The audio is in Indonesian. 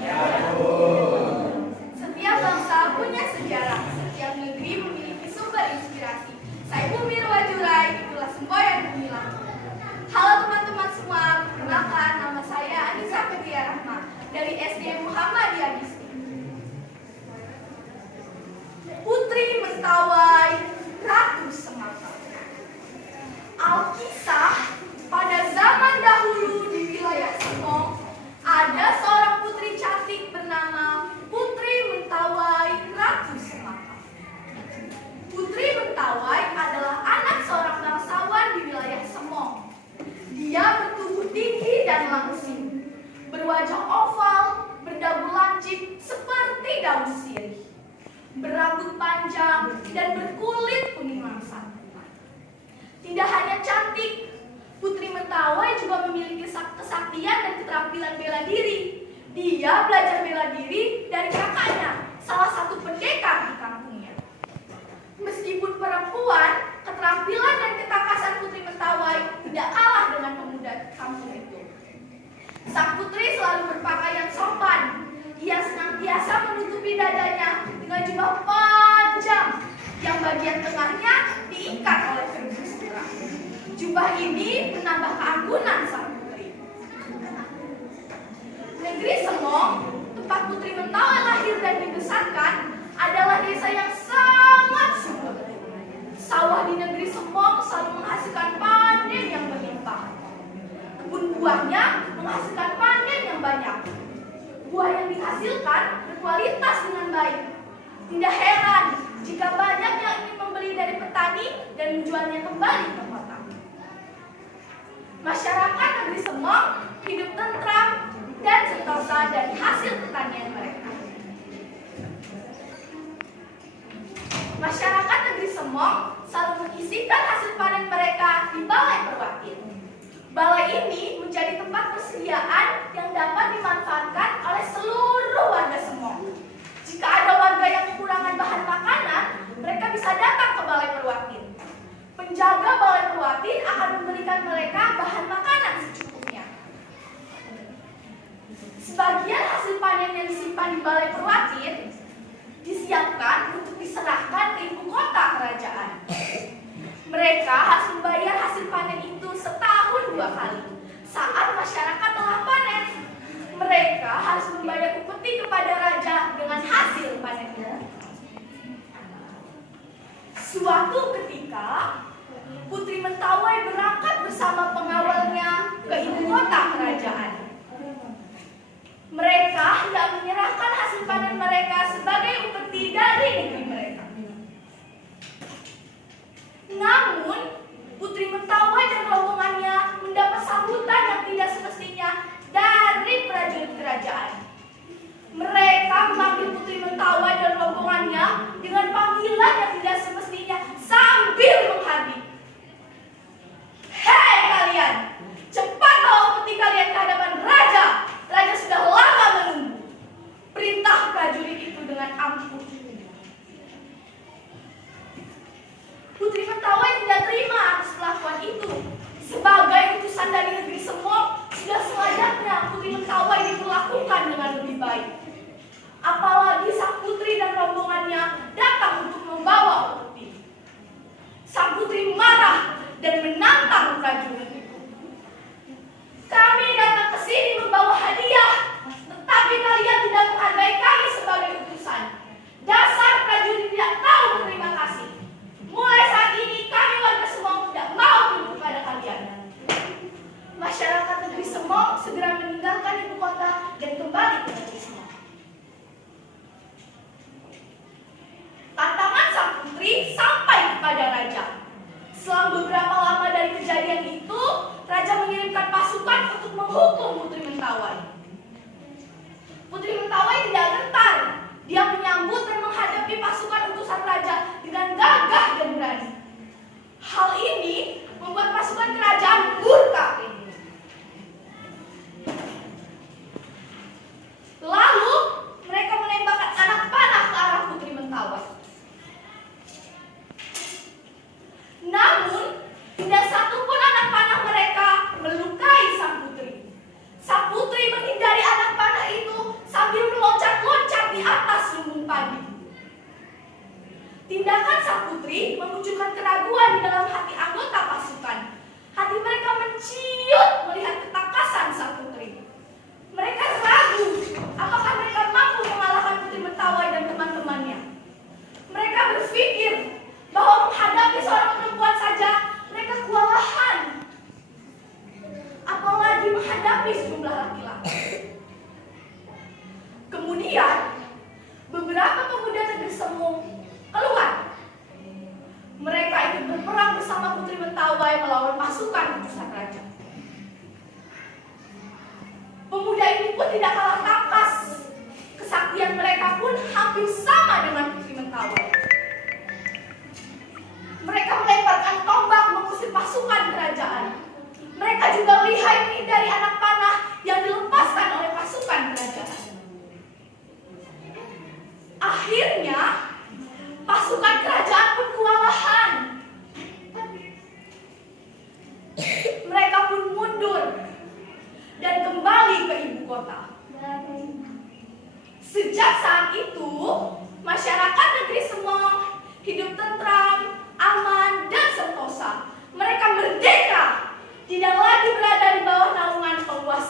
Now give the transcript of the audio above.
Ya, Bun. Setiap bangsa punya sejarah, setiap negeri memiliki sumber inspirasi. Saya Bumi Wajurai, itulah semboyan Gumilang. Halo teman-teman semua, perkenalkan nama saya Anissa Fetia Rahma dari SD Muhammadiyah Gusti. Putri Mentawai, Ratu Semangka. Alkisah, pada zaman dahulu di wilayah Semong, ada seorang putri cantik bernama Putri Mentawai, Ratu Semangka. Putri Mentawai adalah anak seorang bangsawan di wilayah Semong. Dia bertubuh tinggi dan langsing, berwajah oval, berdagu lancip seperti daun sirih, berambut panjang dan berkulit kuning langsat. Tidak hanya cantik, Putri Mentawai juga memiliki kesaktian dan keterampilan bela diri. Dia belajar bela diri dari kakaknya, salah satu pendekar di kampungnya. Meskipun perempuan, keterampilan dan ketakasan Putri Mentawai tidak kalah dengan pemuda kampung itu. Sang putri selalu berpakaian sopan. Ia senantiasa menutupi dadanya dengan jubah panjang yang bagian tengahnya diikat oleh kerudung sutra. Jubah ini menambah keanggunan sang putri. Negeri Semong, tempat Putri Mentawai lahir dan dibesarkan, adalah desa yang sangat subur. Sawah di negeri Semong selalu menghasilkan panen yang berlimpah. Kebun buahnya menghasilkan panen yang banyak. Buah yang dihasilkan berkualitas dengan baik. Tidak heran jika banyak yang ingin membeli dari petani dan menjualnya kembali ke kota. Masyarakat negeri Semong hidup tentram dan sentosa dari hasil pertanian mereka. Masyarakat negeri Semong selalu mengisikan hasil panen mereka di Balai Perwakin. Balai ini menjadi tempat persediaan yang dapat dimanfaatkan oleh seluruh warga Semong. Jika ada warga yang kekurangan bahan makanan, mereka bisa datang ke Balai Perwakin. Penjaga Balai Perwakin akan memberikan mereka bahan makanan secukupnya. Sebagian hasil panen yang disimpan di Balai Perwakin disiapkan untuk diserahkan ke ibu kota kerajaan. Mereka harus membayar hasil panen itu setahun 2 kali. Saat masyarakat telah panen, mereka harus membayar upeti kepada raja dengan hasil panennya. Suatu ketika, Putri Mentawai berangkat bersama pengawalnya ke ibu kota kerajaan. Mereka hendak menyerahkan hasil panen mereka sebagai upeti dari negeri mereka. Namun, Putri Mentawai dan rombongannya mendapat sambutan yang tidak semestinya dari prajurit kerajaan. Mereka memanggil Putri Mentawai dan rombongannya dengan panggilan yang tidak semestinya sambil menghardik. Hei kalian, cepat bawa upeti kalian ke hadapan raja. Raja sudah lama menunggu. Perintah prajurit itu dengan ampuh. Putri Mentawai tidak terima atas pelakuan itu. Sebagai utusan dari negeri Semong, sudah selayaknya Putri Mentawai diperlakukan dengan lebih baik. Apalagi sang putri dan rombongannya datang untuk membawa upeti. Sang putri marah dan menantang prajurit itu. Kami datang ke sini membawa hadiah, tetapi kalian tidak menghargai kami sebagai utusan. Dasar prajurit tidak tahu berterima kasih. Mulai saat ini kami warga Semong tidak mau tunduk pada kalian. Masyarakat negeri Semong segera meninggalkan ibu kota dan kembali ke negeri Semong. Tantangan sang putri sampai kepada raja. Selang beberapa lama dari kejadian itu, raja mengirimkan pasukan untuk menghukum Putri Mentawai. Serangan sang putri memunculkan keraguan di dalam hati anggota pasukan. Hati mereka menciut melihat ketangkasan sang putri. Mereka ragu apakah mereka mampu mengalahkan Putri Mentawai dan teman-temannya. Mereka berpikir bahwa menghadapi seorang perempuan saja mereka kewalahan, apalagi menghadapi sejumlah laki-laki. Kemudian beberapa pemuda negeri Semung keluar. Mereka ikut berperang bersama Putri Mentawai melawan pasukan utusan raja. Pemuda ini pun tidak kalah tangkas. Kesaktian mereka pun hampir sama dengan Putri Mentawai. Mereka melemparkan tombak mengusir pasukan kerajaan. Mereka juga lihai dari anak panah yang dilepaskan oleh pasukan kerajaan. Akhirnya, pasukan kerajaan pun kewalahan. Mereka pun mundur dan kembali ke ibu kota. Sejak saat itu, masyarakat negeri Semong hidup tentram, aman, dan sentosa. Mereka merdeka, tidak lagi berada di bawah naungan penguasa